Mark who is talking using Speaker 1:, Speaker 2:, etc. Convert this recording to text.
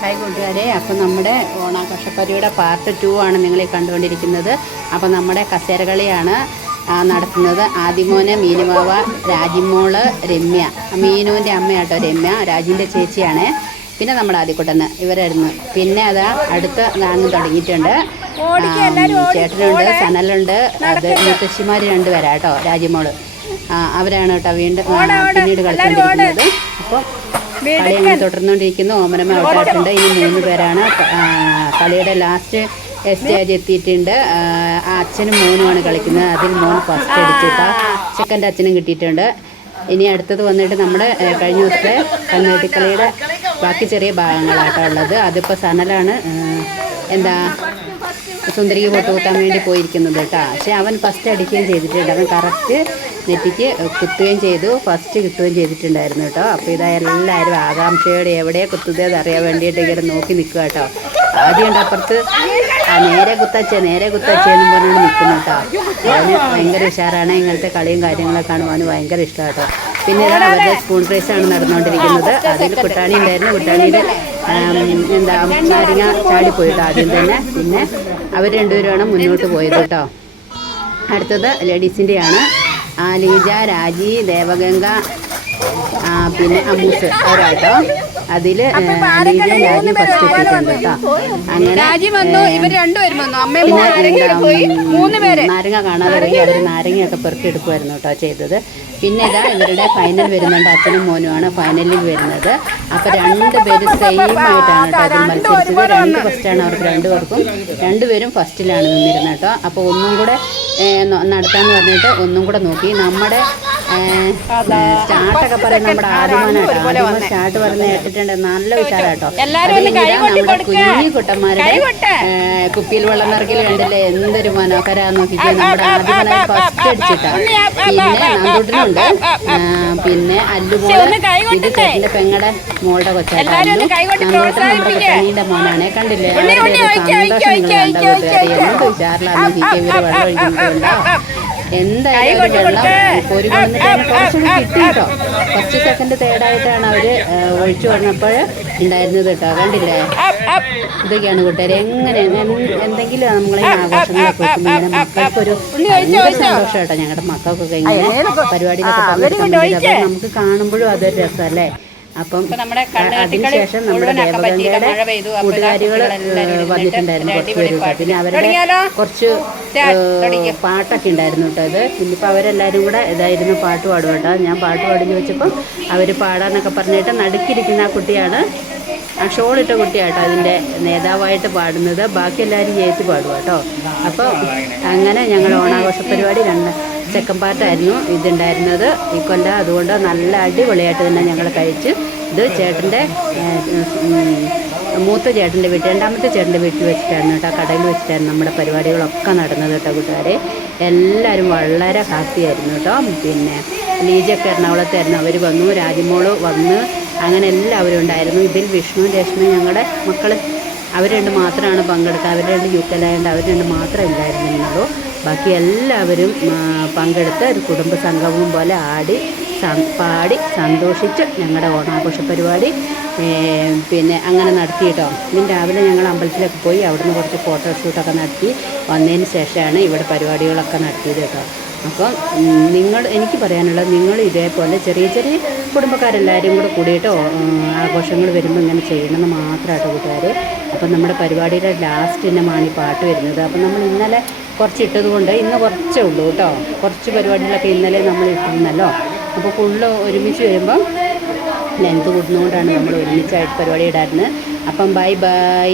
Speaker 1: Hi കൂട്ടുകാരെ അപ്പോൾ നമ്മുടെ ഓണാഘോഷപ്പരിയുടെ പാർട്ട് ടു ആണ് നിങ്ങൾ കണ്ടുകൊണ്ടിരിക്കുന്നത്. അപ്പോൾ നമ്മുടെ കസേരകളിയാണ് നടത്തുന്നത്. ആദിമോന് മീനുമാവ രാജിമോൾ രമ്യ. മീനുവിന്റെ അമ്മയാട്ടോ രമ്യ രാജിന്റെ ചേച്ചിയാണ്. പിന്നെ നമ്മുടെ ആദിക്കുട്ടന് ഇവരായിരുന്നു. പിന്നെ അതാ അടുത്ത ഗാങ് തുടങ്ങിയിട്ടുണ്ട്. ചേട്ടനുണ്ട് സനലുണ്ട് അത് മുത്തശ്ശിമാർ രണ്ടുപേരാ കേട്ടോ രാജിമോൾ. അവരാണ് കേട്ടോ വീണ്ടും പിന്നീട് കളിച്ചുകൊണ്ടിരിക്കുന്നത് അപ്പോൾ തുടർന്നുകൊണ്ടിരിക്കുന്നു. ഓമനം ഔട്ടായിട്ടുണ്ട്. ഇനി മൂന്ന് പേരാണ്. കളിയുടെ ലാസ്റ്റ് സ്റ്റേജ് എത്തിയിട്ടുണ്ട് അച്ഛനും മോനുമാണ് കളിക്കുന്നത്. അതിൽ മോൻ ഫസ്റ്റ് അടിച്ചിട്ട. ചെക്കന്റെ അച്ഛനും കിട്ടിയിട്ടുണ്ട്. ഇനി അടുത്തത് വന്നിട്ട് നമ്മുടെ കഴിഞ്ഞ ദിവസത്തെ കന്നുകെട്ടിക്കളിയുടെ ബാക്കി ചെറിയ ഭാഗങ്ങളാട്ടോ ഉള്ളത്. അതിപ്പോൾ സനലാണ് എന്താ സുന്ദരിക്ക് പൊട്ട് കുത്താൻ വേണ്ടി പോയിരിക്കുന്നത് കേട്ടോ. പക്ഷെ അവൻ ഫസ്റ്റ് അടിക്കുകയും ചെയ്തിട്ടുണ്ട്. അവൻ കറക്റ്റ് നെറ്റിക്ക് കുത്തുകയും ചെയ്തു. ഫസ്റ്റ് കിട്ടുകയും ചെയ്തിട്ടുണ്ടായിരുന്നു കേട്ടോ. അപ്പോൾ ഇതാ എല്ലാവരും ആകാംക്ഷയോടെ എവിടെ കുത്തുന്നത് അറിയാൻ വേണ്ടിയിട്ട് ഇങ്ങനെ നോക്കി നിൽക്കുക കേട്ടോ. ആദ്യം അപ്പുറത്ത് ആ നേരെ കുത്തച്ചേ നേരെ കുത്തച്ചേ എന്നും പറഞ്ഞുകൊണ്ട് നിൽക്കുന്നു കേട്ടോ. അവന് ഭയങ്കര ഉഷാറാണ്. ഇങ്ങനത്തെ കളിയും കാര്യങ്ങളൊക്കെ കാണുമ്പോൾ അവന് ഭയങ്കര ഇഷ്ടമാണ് കേട്ടോ. പിന്നെ അവരുടെ സ്പൂൺ ആണ് നടന്നുകൊണ്ടിരിക്കുന്നത്. അതിൽ കുട്ടാണി ഉണ്ടായിരുന്നു. കുട്ടാണിയുടെ എന്താ നാരങ്ങ ചാടിപ്പോയിട്ടോ ആദ്യം തന്നെ. പിന്നെ അവർ രണ്ടുപേരുമാണ് മുന്നോട്ട് പോയത് കേട്ടോ. അടുത്തത് ലേഡീസിന്റെയാണ്. ആ ലീജ രാജി ദേവഗംഗ പിന്നെ അമ്മൂസ്. അവരാട്ടോ ഫസ്റ്റ് കേട്ടോ. അങ്ങനെ
Speaker 2: രാജി വന്നു ഇവർ രണ്ടുപേരും വന്നു. അമ്മയും ഇറങ്ങി പോയി. മൂന്ന് പേര്.
Speaker 1: നാരങ്ങ കാണാതെ അവർ നാരങ്ങയൊക്കെ പെറുക്കി എടുക്കുമായിരുന്നു കേട്ടോ ചെയ്തത്. പിന്നെ ഇതാ ഇവരുടെ ഫൈനൽ വരുന്നുണ്ട്. അച്ഛനും മോനുമാണ് ഫൈനലിൽ വരുന്നത്. അപ്പൊ രണ്ട് പേര് സെയിം ആയിട്ടാണ് കേട്ടോ അതിൽ മത്സരിച്ചത്. രണ്ട് ഫസ്റ്റാണ് അവർക്ക് രണ്ടുപേർക്കും രണ്ടുപേരും ഫസ്റ്റിലാണ് നിന്നിരുന്നത് കേട്ടോ. അപ്പോൾ ഒന്നും കൂടെ നടത്താന്ന് പറഞ്ഞിട്ട് ഒന്നും കൂടെ നോക്കി. നമ്മുടെ സ്റ്റാർട്ടൊക്കെ നമ്മുടെ പറഞ്ഞ് കേട്ടിട്ടുണ്ട് നല്ല
Speaker 2: കൊട്ടി
Speaker 1: നമ്മുടെ. കുഞ്ഞു കുട്ടന്മാരുടെ കുപ്പിയിൽ വെള്ളം നിറക്കിൽ കണ്ടില്ലേ എന്തൊരു മനോഹര നോക്കിക്കോ നമ്മുടെ ആദ്യമായി ഫസ്റ്റ് അടിച്ചിട്ടാണ് പിന്നെ അല്ലുപോലെ പിന്നെ
Speaker 2: കൈ
Speaker 1: ഇത് പെങ്ങടെ മോളുടെ കൊച്ചാട്ട മോനാണെ കണ്ടില്ലേ സന്തോഷം നിങ്ങൾ വെള്ളം ഒഴിക്കുന്നുണ്ടോ എന്തായാലും ഒരു വെള്ളം കോരി അതിന് കുറച്ചുകൂടി കിട്ടി സെക്കൻഡ് തേർഡായിട്ടാണ് അവർ ഒഴിച്ചു വന്നപ്പോൾ ഉണ്ടായിരുന്നത് കേട്ടോ. കണ്ടില്ലേ. ഇതൊക്കെയാണ് കൂട്ടുകാർ എങ്ങനെ? എന്ത് എന്തെങ്കിലും നമ്മളെ ആഘോഷങ്ങളൊക്കെ വെക്കുമ്പോൾ ഇങ്ങനെ മക്കൾക്കൊരു ഭയങ്കര സന്തോഷം കേട്ടോ ഞങ്ങളുടെ മക്കൾക്കൊക്കെ ഇങ്ങനെ പരിപാടിയിലൊക്കെ അപ്പോൾ നമുക്ക് കാണുമ്പോഴും അതൊരു രസമല്ലേ? അപ്പം അതിനുശേഷം നമ്മുടെ. ദേവഗംഗയുടെ കൂട്ടുകാരികൾ വന്നിട്ടുണ്ടായിരുന്നു കുറച്ച് പേര്. പിന്നെ അവരുടെ കുറച്ച്. പാട്ടൊക്കെ ഉണ്ടായിരുന്നു കേട്ടോ ഇത് ഇപ്പം അവരെല്ലാവരും കൂടെ ഇതായിരുന്നു പാട്ട് പാടും കേട്ടോ ഞാൻ പാട്ട് പാടി ചോദിച്ചപ്പോൾ അവർ പാടാന്നൊക്കെ പറഞ്ഞിട്ട് നടുക്കിരിക്കുന്ന ആ കുട്ടിയാണ് ഷോളിട്ട കുട്ടിയാട്ടോ അതിന്റെ നേതാവായിട്ട് പാടുന്നത്. ബാക്കി എല്ലാവരും ജയിച്ച് പാടും കേട്ടോ അപ്പോൾ അങ്ങനെ ഞങ്ങൾ ഓണാഘോഷ പരിപാടി രണ്ട് സെക്കൻഡ് പാർട്ടായിരുന്നു ഇതുണ്ടായിരുന്നത്. ഈ അതുകൊണ്ട് നല്ല അടിപൊളിയായിട്ട് തന്നെ ഞങ്ങൾ കഴിച്ച്. ഇത് ചേട്ടന്റെ മൂത്ത ചേട്ടന്റെ വീട്ടിൽ രണ്ടാമത്തെ ചേട്ടന്റെ വീട്ടിൽ വെച്ചിട്ടായിരുന്നു കേട്ടോ കടയിൽ വെച്ചിട്ടായിരുന്നു നമ്മുടെ പരിപാടികളൊക്കെ നടന്നത് കേട്ടോ കൂട്ടുകാരെ. എല്ലാവരും വളരെ ഹാപ്പിയായിരുന്നു കേട്ടോ പിന്നെ ലീജൊക്കെ എറണാകുളത്തായിരുന്നു. അവർ വന്നു രാജിമോൾ വന്ന് അങ്ങനെ എല്ലാവരും ഉണ്ടായിരുന്നു. ഇതിൽ വിഷ്ണു രശ്മി ഞങ്ങളുടെ മക്കൾ അവർ രണ്ട് മാത്രമാണ് പങ്കെടുക്കുക. അവർ രണ്ട് യുക്കലായതുകൊണ്ട് അവർ രണ്ട് മാത്രമേ ഉണ്ടായിരുന്നുള്ളൂ. ബാക്കി എല്ലാവരും പങ്കെടുത്ത് ഒരു കുടുംബ സംഗമം പോലെ ആടി പാടി സന്തോഷിച്ച് ഞങ്ങളുടെ ഓണാഘോഷ പരിപാടി പിന്നെ അങ്ങനെ നടത്തിയിട്ടോ ഇന്ന് രാവിലെ ഞങ്ങൾ അമ്പലത്തിലൊക്കെ പോയി അവിടുന്ന് കുറച്ച് ഫോട്ടോഷൂട്ടൊക്കെ നടത്തി വന്നതിന് ശേഷമാണ് ഇവിടെ പരിപാടികളൊക്കെ നടത്തിയത് കേട്ടോ. അപ്പം നിങ്ങൾ എനിക്ക് പറയാനുള്ളത് നിങ്ങൾ ഇതേപോലെ ചെറിയ ചെറിയ കുടുംബക്കാരെല്ലാവരും കൂടെ കൂടിയിട്ട് ആഘോഷങ്ങൾ വരുമ്പോൾ ഇങ്ങനെ ചെയ്യണമെന്ന് മാത്രമായിട്ട് കൂട്ടുകാർ അപ്പം നമ്മുടെ പരിപാടിയുടെ ലാസ്റ്റ് ഇന്നമാണ് ഈ പാട്ട് വരുന്നത്. അപ്പം നമ്മൾ ഇന്നലെ കുറച്ച് ഇട്ടത് കൊണ്ട് ഇന്ന് കുറച്ചേ ഉള്ളൂ കേട്ടോ. കുറച്ച് പരിപാടികളൊക്കെ ഇന്നലെ നമ്മൾ ഇട്ടിരുന്നല്ലോ. അപ്പോൾ ഫുള്ള് ഒരുമിച്ച് വരുമ്പം ലെങ്ത് കൂടുന്നതുകൊണ്ടാണ് നമ്മൾ ഒരുമിച്ചായിട്ട് പരിപാടി ഇടാറുന്നത്. അപ്പം ബൈ ബൈ